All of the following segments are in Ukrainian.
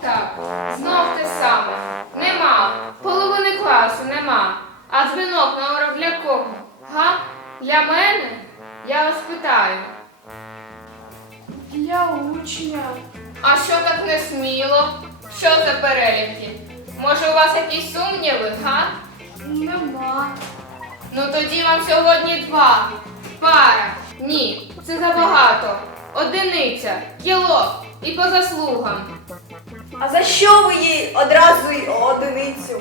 Так, знов те саме. Нема. Половини класу нема. А дзвінок на урок для кого? Га? Для мене? Я вас питаю. Для учня. А що так не сміло? Що за переліки? Може, у вас якісь сумніви, га? Нема. Ну тоді вам сьогодні два. Пара. Ні, це забагато. Одиниця, кілок і по заслугам. А за що ви їй одразу й одиницю?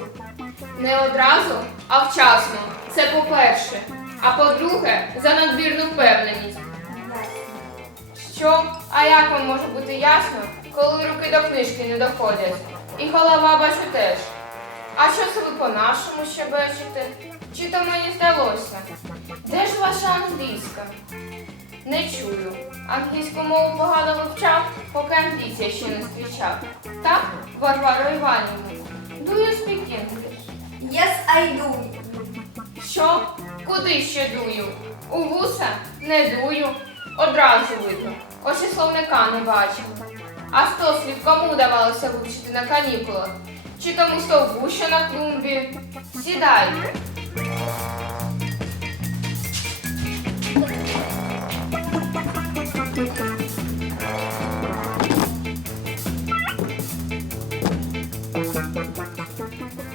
Не одразу, а вчасно. Це по-перше. А по-друге, за надмірну впевненість. Що? А як вам може бути ясно, коли руки до книжки не доходять? І голова бачу теж. А що це ви по-нашому ще бачите? Чи то мені здалося? Де ж ваша англійська? Не чую. Англійську мову погано вивчав, поки англійця ще не зустрічав. Так, Варвара Іванівна? Do you speak English? Yes, I do. Що? Куди ще дую? У вуса? Не дую. Одразу видно. Ось і словника не бачив. А сто слів кому давалося вивчити на канікулах? Чи тому стовбу, що на клумбі? Сідайте.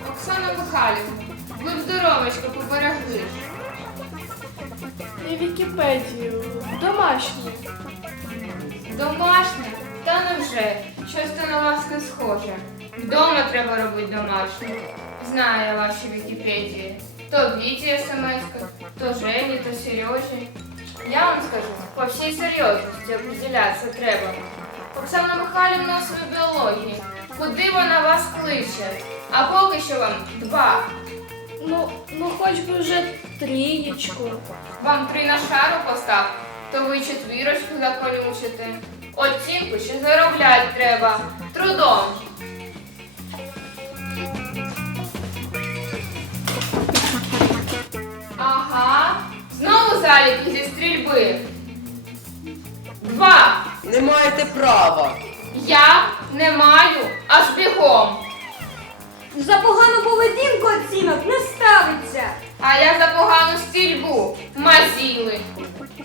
Оксана Михайлівна, б здоровечко поберегли. Вікіпедію. Домашню. Домашнє? Щось то на вас не схоже. Вдома треба робити домашнє. Знаю ваші Вікіпедії. То Віті смс, то Жені, то Сережі. Я вам скажу, по всій серйозності определятися треба. Оксана Михайлівна у своїй біології. Куди вона вас кличе? А поки що вам два. Ну, ну хоч би вже трієчку. Вам три на шару постав, то ви четвірочку законючите. Оцінку ще заробляти треба. Трудом. Ага. Знову заліки зі стрільби. Два. Не маєте права. Я не маю, аж бігом. За погану поведінку оцінок не ставиться. А я за погану стрільбу. Мазіли.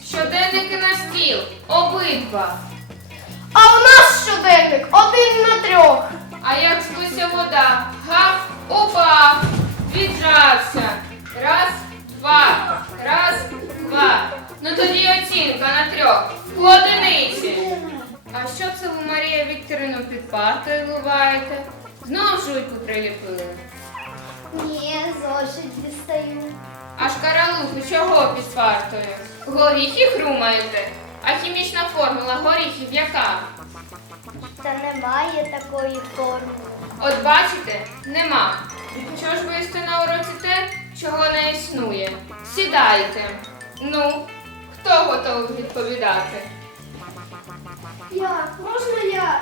Щоденники на стіл. Обидва. А у нас щоденник один на трьох. А як злися вода, гав, упав, віджався. Раз, два, раз, два. Ну тоді оцінка на трьох. По одиниці. А що це ви, Марія Вікторівну, під партою луваєте? Знов жуйку приліпили. Ні, зошит дістаю. А шкаралухи чого під партою? Горіхи хрумаєте? А хімічна формула горіхів яка? Та немає такої форми. От бачите, нема. Чого ж ви їсте на уроці те, чого не існує? Сідайте. Ну, хто готовий відповідати? Я, можна я?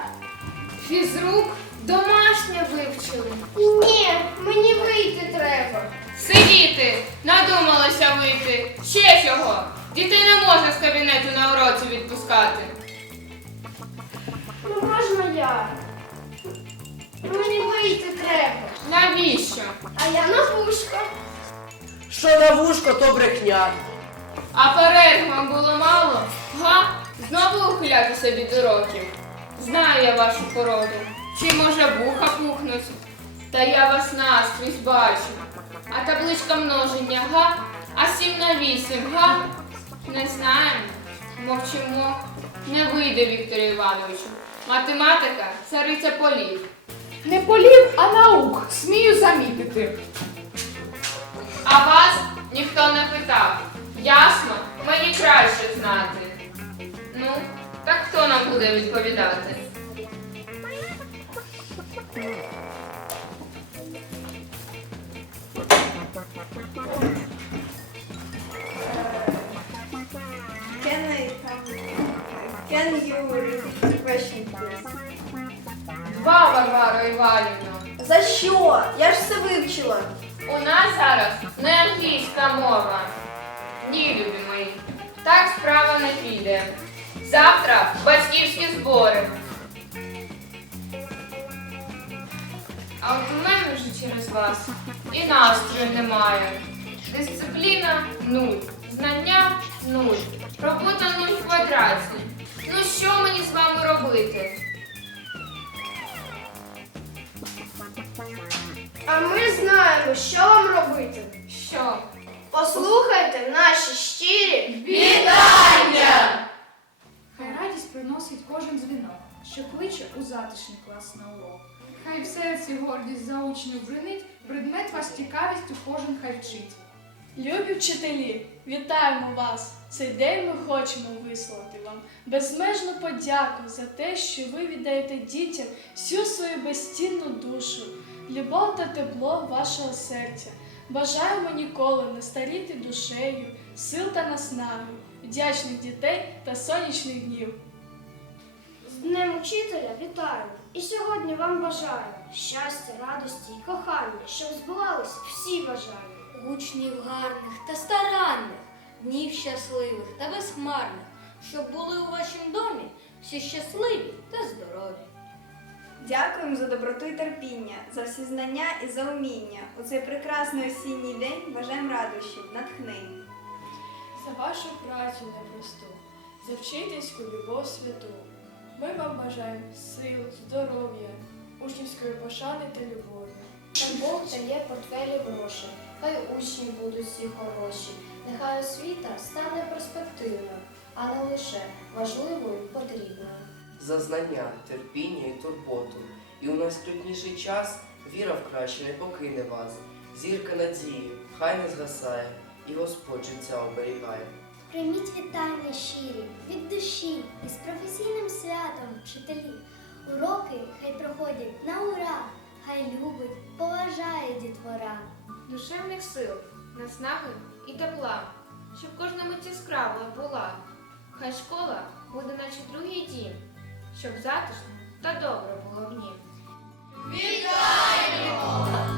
Фізрук домашнє вивчили. Ні, мені вийти треба. Сидіти! Надумалося вийти. Ще чого? Дітей не можна з кабінету на уроці відпускати. Ну можна я? Мені вийти треба. Навіщо? А я на вушко. Що на вушко, то брехня. А перерв вам було мало? Га? Знову ухилятися від уроків? Знаю я вашу породу. Чи може вуха пухнуть? Та я вас наскрізь бачу. А табличка множення га? А сім на вісім га? Не знаємо. Мовчимо. Не вийде, Вікторі Івановичу. Математика цариця полів. Не полів, а наук. Смію замітити. А вас ніхто не питав. Ясно? Мені краще знати. Ну, так хто нам буде відповідати? Can you repeat the question, please? Два, Варвара Іванівна. За що? Я ж все вивчила. У нас зараз не англійська мова. Ні, любі мої, так справа не піде. Завтра батьківські збори. А от у мене вже через вас і настрою немає. Дисципліна нуль, знання нуль, робота нуль в квадраті. Ну що мені з вами робити? А ми знаємо, що вам робити. Що? Послухайте наші щирі Вітання! Хай радість приносить кожен дзвінок, що кличе у затишний клас на урок. Хай в серці гордість за учнів бринить, предмет вас цікавістю кожен хай вчить. Любі вчителі, вітаємо вас! Цей день ми хочемо висловити вам безмежну подяку за те, що ви віддаєте дітям всю свою безцінну душу, любов та тепло вашого серця. Бажаємо ніколи не старіти душею, сил та наснаги, вдячних дітей та сонячних днів. З Днем Учителя вітаю! І сьогодні вам бажаю щастя, радості і кохання, щоб збувались всі бажання. Учнів гарних та старанних, днів щасливих та безхмарних, щоб були у вашім домі всі щасливі та здорові. Дякуємо за доброту і терпіння, за всі знання і за уміння. У цей прекрасний осінній день бажаємо радощів, натхнень. За вашу працю непросту, за вчительську любов святу. Ми вам бажаємо сил, здоров'я, учнівської пошани та любові. Хай Бог дає портфелі гроші, хай учні будуть всі хороші, нехай освіта стане перспективною, а не лише важливою потрібною. За знання, терпіння і турботу. І у найскрутніший час віра в краще не покине вас. Зірка надії, хай не згасає, і Господь життя оберігає. Прийміть вітання щирі від душі із професійним святом вчителі. Уроки хай проходять на ура, хай любить, поважає дітвора душевних сил, наснаги і тепла, щоб кожна мить яскрава була. Хай школа буде, наче другий дім, щоб затишно та добре було в ній. Вітаємо!